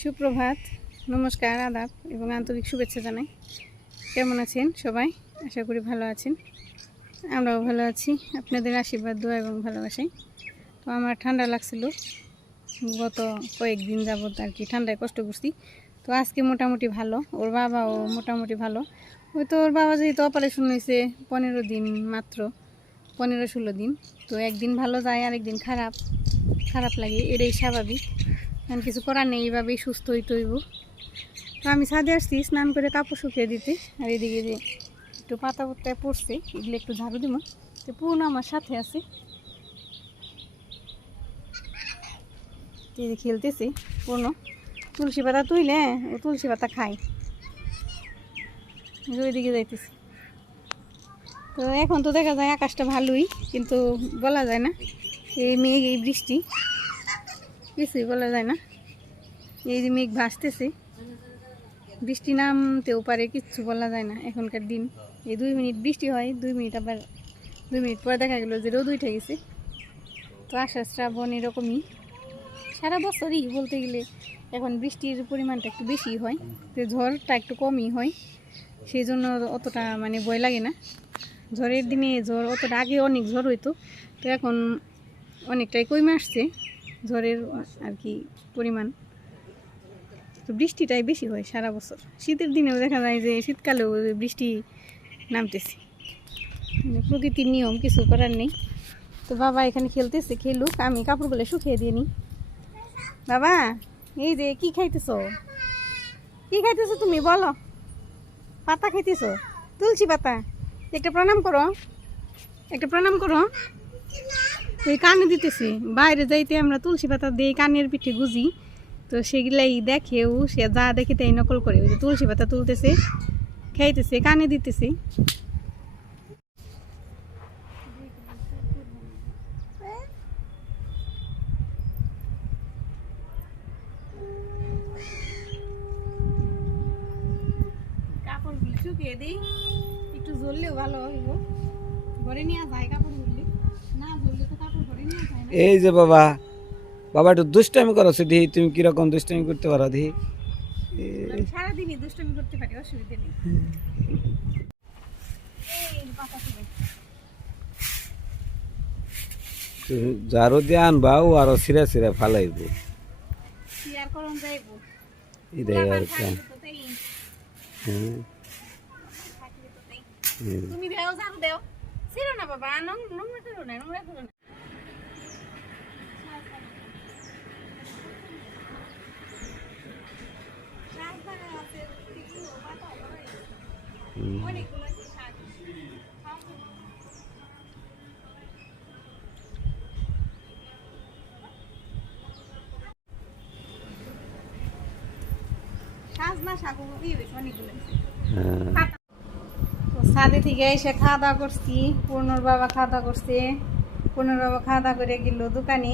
সুপ্রভাত, নমস্কার, আদাব এবং আন্তরিক শুভেচ্ছা জানাই। কেমন আছেন সবাই? আশা করি ভালো আছেন। আমরাও ভালো আছি। আপনাদের আশীর্বাদ, দোয়া এবং ভালোবাসাই। তো আমার ঠান্ডা লাগছিল। গত কয়েকদিন যাবত আর কি ঠান্ডায় কষ্ট করছি। তো আজকে মোটামুটি ভালো। ওর বাবাও মোটামুটি ভালো। ওই তো ওর বাবা যেহেতু অপারেশন হয়েছে পনেরো দিন মাত্র। পনেরো ষোলো দিন। তো একদিন ভালো যায় আর একদিন খারাপ। খারাপ লাগে, এটাই স্বাভাবিক। কারণ কিছু করার নেই, এইভাবেই সুস্থ হইতে হইব। তো আমি ছাদে আসছি, স্নান করে কাপড় শুকিয়ে দিতে। আর এদিকে যে একটু পাতা পুত্তায় পড়ছে, এগুলো একটু ঝাড়ু দিব। তো পূর্ণ আমার সাথে আছে। খেলতেছে পূর্ণ তুলসী পাতা তুইলে, ও তুলসী পাতা খায়। ওইদিকে যাইতেছে। তো এখন তো দেখা যায় আকাশটা ভালোই, কিন্তু বলা যায় না। এই মেঘ, এই বৃষ্টি, কিছুই বলা যায় না। এই যে মেঘ ভাসতেছে, বৃষ্টি নামতেও পারে, কিচ্ছু বলা যায় না এখনকার দিন। এই দুই মিনিট বৃষ্টি হয়, দুই মিনিট আবার, দুই মিনিট পরে দেখা গেলো যে রোদ উঠে গেছে। তো আষাঢ় শ্রাবণ এরকমই। সারা বছরই বলতে গেলে এখন বৃষ্টির পরিমাণটা একটু বেশি হয় তো ঝড়টা একটু কমই হয়। সেই জন্য অতটা মানে ভয় লাগে না। ঝড়ের দিনে ঝড় অতটা আগে অনেক ঝড় হইতো, তো এখন অনেকটাই কমে আসছে ঝড়ের আর কি পরিমাণ। তো বৃষ্টিটাই বেশি হয় সারা বছর। শীতের দিনেও দেখা যায় যে শীতকালেও বৃষ্টি নামতেছে। মানে প্রকৃতির নিয়ম, কিছু করার নেই। তো বাবা এখানে খেলতেছে, খেলুক, আমি কাপড়গুলো শুকিয়ে দিয়ে নিই। বাবা, এই যে কি খাইতেছো? কি খাইতেছো তুমি? বলো। পাতা খাইতেছো? তুলসী পাতা? একটা প্রণাম করো। একটা প্রণাম করো। এই কানে দিতেছি। বাইরে যাইতে আমরা তুলসী পাতা দিয়ে কানের পিঠে গুজি। তো সেগুলাই দেখেও সে যা দেখে তাই নকল করে। ওই যে তুলসী পাতা তুলতেছে, খাইতেছে, কানে দিতেছে। কাপড়গুলো শুকিয়ে দিই। জ্বললেও ভালো হইব। ঘরে নিয়ে যায় কাপড় ধরলে না ধরলে তো কাপড় ঘরে নিয়ে যায় এই যে বাবা বাবা একটু দুষ্টামি করো দিহি তুমি কীরকম দুষ্টামি করতে পারো দিহি সারাদিনই দুষ্টমি করতে পারি অসুবিধা নেই। যারও দিয়ে আনবা ও আরও সিরা সিরা ফালাইব। এটাই আর কি। হ্যাঁ। তুমি দেও ঝাড়ু দেও ছিল না বাবা নোং- নোংরা করো না নোংরা করো না পাতা হয়। হুম। অনেকগুলো দিয়ে ছাদে থেকে এসে খাওয়া দাওয়া করছি, পূর্ণর বাবা খাওয়া দাওয়া করছে। পূর্ণর বাবা খাওয়া দাওয়া করে গেল দোকানে।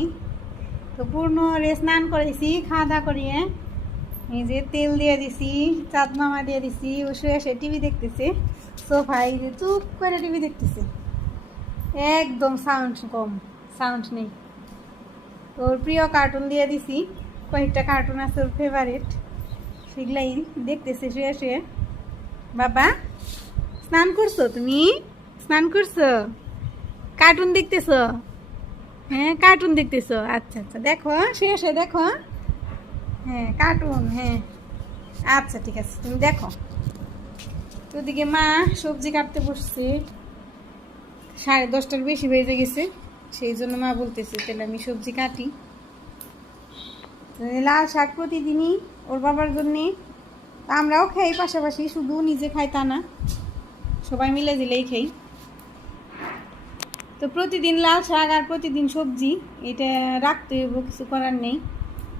তো পূর্ণ রে স্নান করেছি, খাওয়া দাওয়া করিয়ে। এই যে তেল দিয়ে দিছি চাঁদ মামা দিয়ে দিছি, ও শুয়ে এসে টিভি দেখতেছে। সোফায় যে চুপ করে টিভি দেখতেছে। একদম সাউন্ড কম সাউন্ড নেই। ওর প্রিয় কার্টুন দিয়ে দিছি, কয়েকটা কার্টুন আছে ওর ফেভারিট সেগুলাই দেখতেছে, শুয়ে শুয়ে। বাবা স্নান করছ তুমি? স্নান করছ? কার্টুন দেখতেছো? হ্যাঁ কার্টুন দেখতেছো। আচ্ছা আচ্ছা দেখো শেষে দেখো হ্যাঁ। কার্টুন হ্যাঁ। আচ্ছা ঠিক আছে, তুমি দেখো। ওদিকে মা সবজি কাটতে বসছে। সাড়ে দশটার বেশি বেজে গেছে। সেই জন্য মা বলতেছে, তাহলে আমি সবজি কাটি। লাল শাক প্রতিদিনই ওর বাবার জন্যে। আমরাও খাই পাশাপাশি, শুধু নিজে খাই তা না। সবাই মিলে দিলেই খাই। তো প্রতিদিন লাল শাক আর প্রতিদিন সবজি, এটা রাখতে হইব, কিছু করার নেই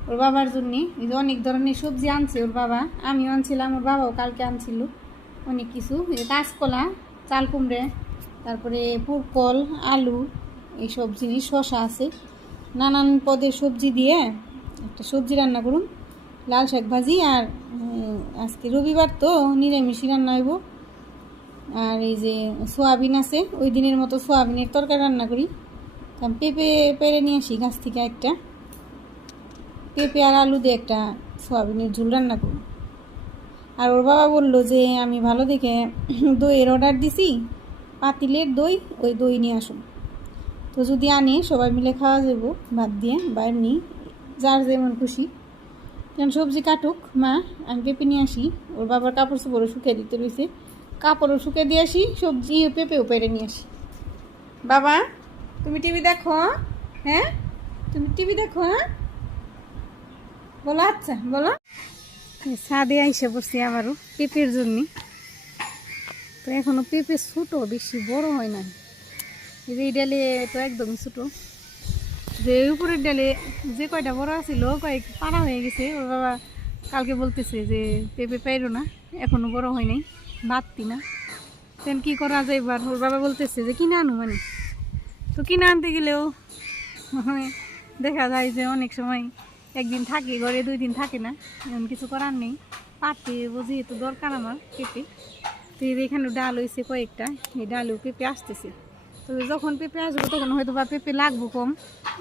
ওর বাবার জন্যে। এই যে অনেক ধরনের সবজি আনছে ওর বাবা, আমিও আনছিলাম, ওর বাবাও কালকে আনছিল অনেক কিছু। এই কাঁচকলা, চাল কুমড়ে, তারপরে পুরকল, আলু, এইসব জিনিস শশা আছে। নানান পদের সবজি দিয়ে একটা সবজি রান্না করুন। লাল শাক ভাজি আর আজকে রবিবার তো নিরামিষই রান্না হইব। আর এই যে সোয়াবিন আছে, ওই দিনের মতো সোয়াবিনের তরকারি রান্না করি। পেঁপে পেরে নিয়ে আসি গাছ থেকে একটা। পেঁপে আর আলু দিয়ে একটা সোয়াবিনের ঝুল রান্না করি। আর ওর বাবা বলল যে, আমি ভালো দেখে দইয়ের অর্ডার দিছি, পাতিলের দই, ওই দই নিয়ে আসুন তো যদি আনে, সবাই মিলে খাওয়া যাব, ভাত দিয়ে বা এমনি, যার যেমন খুশি। যেমন সবজি কাটুক, মা, আমি পেঁপে নিয়ে আসি, ওর বাবার কাপড় চোপড়ও শুকিয়ে দিতে রয়েছে কাপড়ও শুকিয়ে দিয়ে আসি সবজি পেঁপেও পেরে নিয়ে আসি। বাবা তুমি টিভি দেখো হ্যাঁ? তুমি টিভি দেখো হ্যাঁ? বলো আচ্ছা বলো। সাদে আইসে বসছি আবারও পেঁপের জন্য। তো এখনও পেঁপে ছোটো বেশি বড় হয় না এই ডালে তো একদমই ছোটো। যে উপরের ডালে যে কয়টা বড় আছিল কয়েক পাড়া হয়ে গেছে। ওর বাবা কালকে বলতেছে যে পেঁপে পাইরো না এখনও বড় হয় নাই। বাড়তি না। তেন কি করা যায় এবার? ওর বাবা বলতেছে যে, কিনে আনো মানে। তো কিনে আনতে গেলেও দেখা যায় যে অনেক সময় একদিন থাকে, ঘরে দুই দিন থাকে না। এমন কিছু করার নেই। পাতে বুঝি তো দরকার আমার পেঁপে, তো এখানে ডাল হয়েছে কয়েকটা, এই ডালেও পেঁপে আসতেছে। তো যখন পেঁপে আসব তখন হয়তো বা পেঁপে লাগবো কম।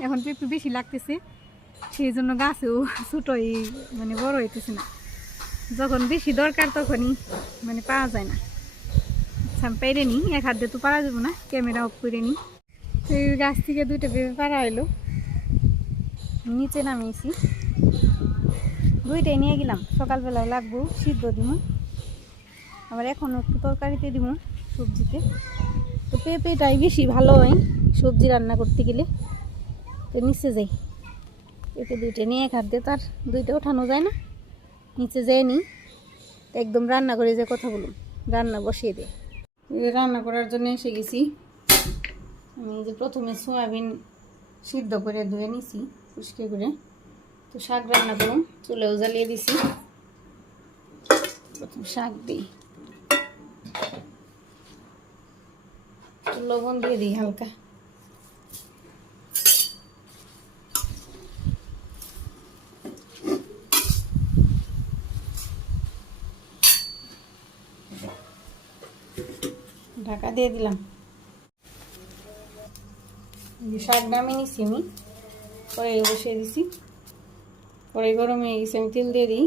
এখন পেঁপে বেশি লাগতেছে, সেই জন্য গাছেও ছোটোই মানে বড় হইতেছে না। যখন বেশি দরকার তখনই মানে পাওয়া যায় না। আচ্ছা আমি পেরে নিই, এক হাত দিয়ে তো পারা যাব না ক্যামেরা অফ করে নিই। তো এই গাছ থেকে দুইটা পেঁপে পারা হলো নিচে নামিয়েছি। দুইটাই নিয়ে গেলাম, সকালবেলায় লাগবো, সিদ্ধ দিব আবার এখনও একটু তরকারিতে দিব সবজিতে। তো পেঁপেটাই বেশি ভালো হয় সবজি রান্না করতে গেলে। তো নিচে যাই। পেঁপে দুইটা নিয়ে এক হাত দিয়ে তার দুইটা ওঠানো যায় না। নিচে যেয়ে নিই একদম রান্না করে যে কথা বলুন রান্না বসিয়ে দে। রান্না করার জন্য এসে গেছি। আমি যে প্রথমে সোয়াবিন সিদ্ধ করে ধুয়ে নিছি পরিষ্কার করে। তো শাক রান্না করুন চুলেও জ্বালিয়ে দিছি। প্রথম শাক দিই। লবণ দিয়ে দিই হালকা। ঢাকা দিয়ে দিলাম। শাক নামিয়ে নিছি আমি। পরে বসিয়ে দিছি। পরে গরমে গেছে আমি তেল দিয়ে দিই।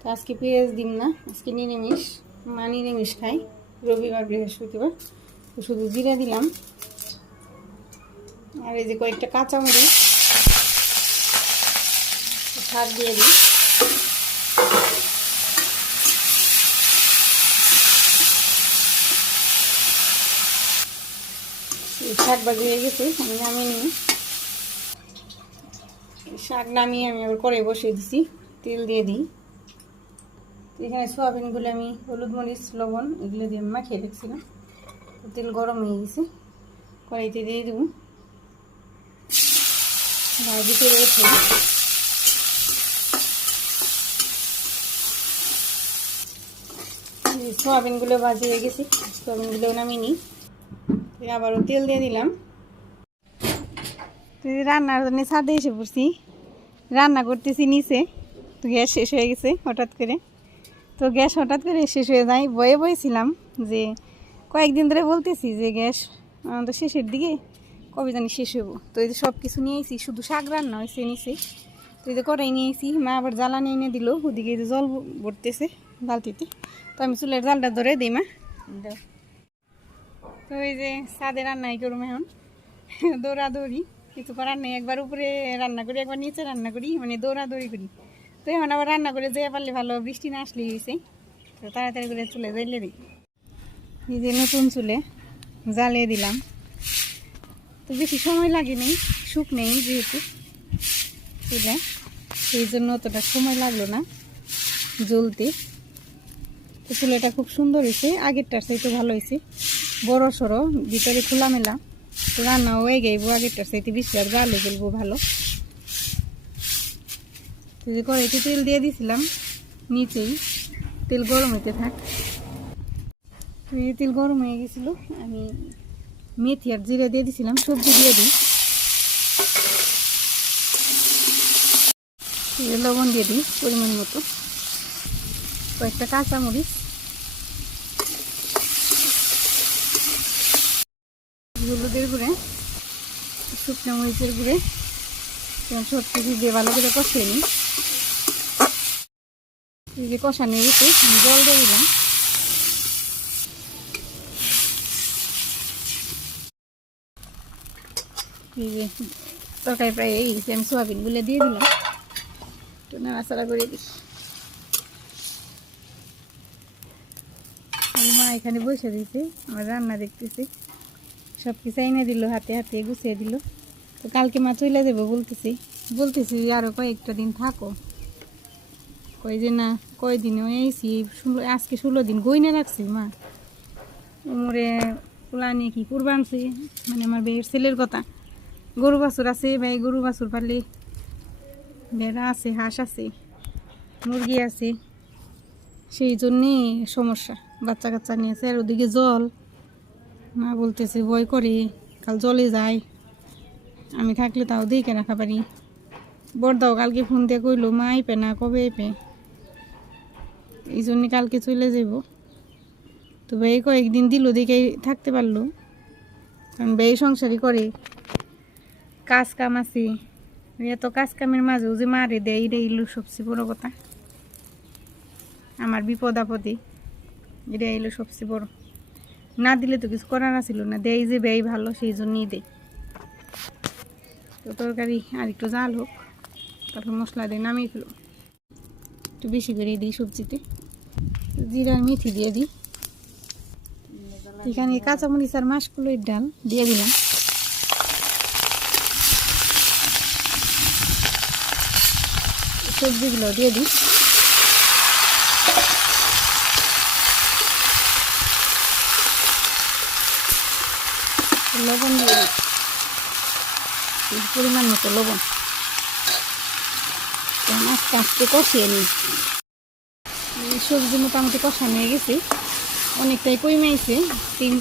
তো আজকে পেঁয়াজ দিম না, আজকে নিরামিষ, মা নিরামিষ খাই রবিবার, বৃহস্পতিবার। তো শুধু জিরা দিলাম। আর এই যে কয়েকটা কাঁচামরিচ, শাক দিয়ে দিই। শাক বাজি হয়ে গেছে, আমি নামিয়ে নিই। শাক নামিয়ে আমি আবার করে বসিয়ে দিছি, তেল দিয়ে দিই। এখানে সোয়াবিনগুলো আমি হলুদ মরিচ, লবণ এগুলো দিয়ে মাখিয়ে রেখেছিলাম। তেল গরম হয়ে গেছে, কড়াইতে দিয়ে দেবো। ভাজিতে রেখে সোয়াবিনগুলো ভাজি হয়ে গেছে, সোয়াবিনগুলো নামিয়ে নিই। আবারও তেল দিয়ে দিলাম। তো এই রান্নার জন্য ছাদে এসে পড়ছি রান্না করতেছি নিচে তো গ্যাস শেষ হয়ে গেছে হঠাৎ করে। তো গ্যাস হঠাৎ করে শেষ হয়ে যায় বয়ে বয়েছিলাম যে কয়েকদিন ধরে বলতেছি যে গ্যাস তো শেষের দিকে কবে জানি শেষ হইব। তো এই যে সব কিছু নিয়ে এসেছি শুধু শাক রান্না হয়েছে নিচে। তো এই যে কড়াই নিয়ে এসেছি মা আবার জ্বালানি এনে দিল ওদিকে এই যে জল ভরতেছে বালতিতে। তো আমি চুলের জালটা ধরে দিই মা। তো এই যে সাদে রান্নাই করুম এখন। দৌড়াদৌড়ি, কিছু করার নেই। একবার উপরে রান্না করি, একবার নিচে রান্না করি মানে দৌড়াদৌড়ি করি। তো এখন আবার রান্না করে যেয়ে পারলে ভালো, বৃষ্টি না আসলে হয়েছে তো তাড়াতাড়ি করে চুলে জ্বালিয়ে দিই। এই যে নতুন চুলে জ্বালিয়ে দিলাম। তো বেশি সময় লাগে নেই শুক নেই যেহেতু। চুলে সেই জন্য অতটা সময় লাগল না জ্বলতে। তো চুলেটা খুব সুন্দর হয়েছে আগেরটার চাইতে ভালো হয়েছে বড় সড়ো, ভিতরে খোলামেলা। তো রান্না হয়ে গেবো আগেরটার চাইতে বেশি আর জালে জ্বলবো ভালো। তো কড়াইতে তেল দিয়ে দিছিলাম, নিচেই। তেল গরম হইতে থাক। তেল গরম হয়ে গেছিল, আমি মেথি আর জিরে দিয়ে দিছিলাম, সবজি দিয়ে দিই। লবণ দিয়ে দিই, পরিমাণ মতো। কয়েকটা কাঁচামরিচ। হলুদের গুঁড়ে, শুকনো মরিচের গুঁড়ে সব কিছু দিয়ে ভালো করে কষিয়ে নিই। এই যে কষা নিয়ে গেছে আমি জল দিয়ে দিলাম। এই যে তরকারি প্রায় এই গেছে আমি সোয়াবিনগুলো দিয়ে দিলাম। একটু নাড়াচাড়া করে দিই। মা এখানে বসে দিয়েছে আমার রান্না দেখতেছি। সব কিছু এনে দিল, হাতে হাতে গুছিয়ে দিল। তো কালকে মা চলে দেবো বলতেছি। বলতেছি আরও কয়েকটা দিন থাকো। কই যে না, কয়দিনও এইছি ষোলো, আজকে ষোলো দিন গইনে রাখছি, মা। উমরে পোলা নিয়ে কি করব আনছি মানে আমার বেয়ের ছেলের কথা। গরু বাছুর আছে ভাই, গরু বাছুর পারলে বেড়া আছে, হাঁস আছে, মুরগি আছে। সেই জন্যে সমস্যা। বাচ্চা কাচ্চা নিয়েছে আর ওদিকে জল। মা বলতেছে, ভয় করে, কাল জলে যায় আমি থাকলে তাও দেখে রাখা পারি। বড়দাও কালকে ফোন দিয়ে কইলো, মা আইপে না, কবে আইপে এই জন্যে কালকে চলে যাব তো ভাই কয়েকদিন দিল দেখে থাকতে পারল। কারণ ভাই সংসারই করে। কাজ কাম আছে। এত কাজ কামের মাঝেও যে মারে দেয়, এটাই হলো সবচেয়ে বড় কথা। আমার বিপদ আপদে। এটা এলো সবচেয়ে বড়। না দিলে তো কিছু করার ছিল না। দেয় যে ব্যয় ভালো, সেই জন্যই দেয় তো তরকারি আর একটু জাল হোক, তারপর মশলা দিয়ে নামিয়ে ফেলো একটু বেশি করে দিই সবজিতে। জিরার মেথি দিয়ে দিই। এখানে কাঁচামরিচ আর মাসকুলোর ডাল দিয়ে দিলাম। সবজিগুলো দিয়ে দিই লবণ দিয়ে দিই এই পরিমাণ মতো লবণ। আস্তে আস্তে কষিয়ে নিই। সবজি মোটামুটি কষানো হয়ে গেছি। অনেকটাই কমে তিন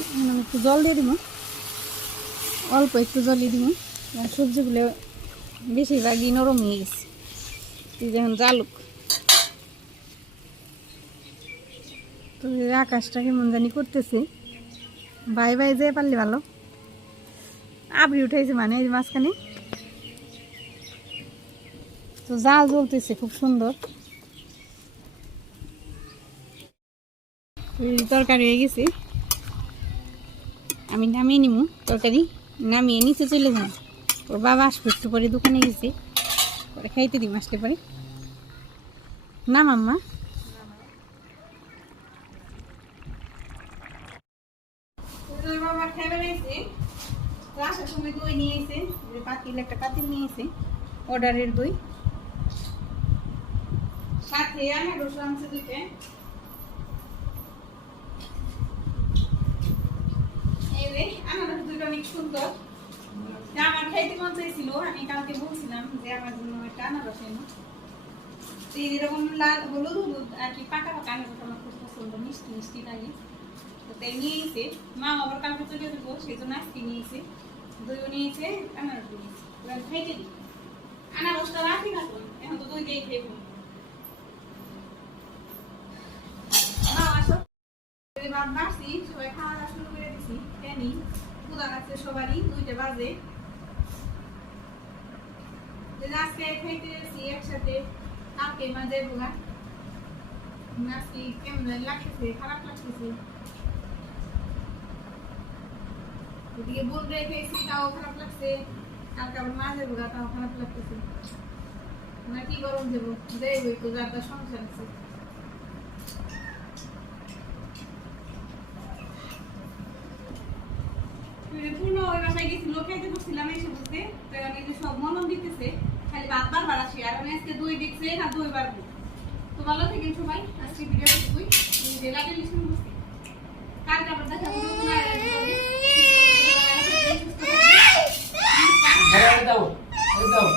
একটু জল দিয়ে দিব অল্প একটু জল দিয়ে দিব সবজিগুলো বেশিরভাগই নরম হয়ে গেছে। এই যেমন জালুক। তো আকাশটা কেমন জানি করতেছে। বাই বাই যেয়ে পারলে ভালো। আবরি উঠেছে মানে এই মাঝখানে। তো জাল জ্বলতেছে, খুব সুন্দর। তরকারি হয়ে গেছে। আমি নামিয়ে নিমু, তরকারি নামিয়ে নিচে চলে যাই। ওর বাবা আসবে, একটু পরে দোকানে গেছে। পরে খাইতে দিই আসলে পরে। না, মাম্মা। পাতিল, একটা পাতিল নিয়ে এসে অর্ডারের দই। সাথে আনারস দুইটা অনেক সুন্দর। আমার খাইতে মন চাইছিল, আমি কালকে বলছিলাম লাল হলুদ হলুদ আর কি পাকা পাকা আনারস আমার খুব পছন্দ, মিষ্টি মিষ্টি লাগে। তো তাই নিয়ে এসে মা আবার কালকে চলে যাব সেই জন্য নিয়েছে দইও নিয়েছে আনারস নিয়েছে খাইতে দিই। আনারসটা রাখি এখন তো দই দিয়ে খেয়ে মা আসো এই ভাত সবাই খাওয়া দাওয়া শুরু করে দিছি। জানি ক্ষুদা লাগছে সবারই, দুইটা বাজে। আজকে খাইতে এসেছি একসাথে, কালকে মাঝে বোগা আজকে কেমন লাগতেছে, খারাপ লাগতেছে। ওদিকে বোন এসেছি তাও খারাপ লাগছে। কালকে আবার মাঝে বোগা তাও খারাপ লাগতেছে। না কি গরম দেবো দেবো একটু যার সংসার আছে। পূর্ণ ওই বাসায় গেছিল খাইতে বসছিলাম এসে বসতে তো আমি যে সব মলম দিতেছে খালি ভাত বার আসি আর আমি আজকে দুই দেখছে না দই বাড়বো তো ভালো থাকেন সবাই আজকে ভিডিও দেখবই জেলা টেলিভিশন বসে কালকে আবার দেখা। দাও দাও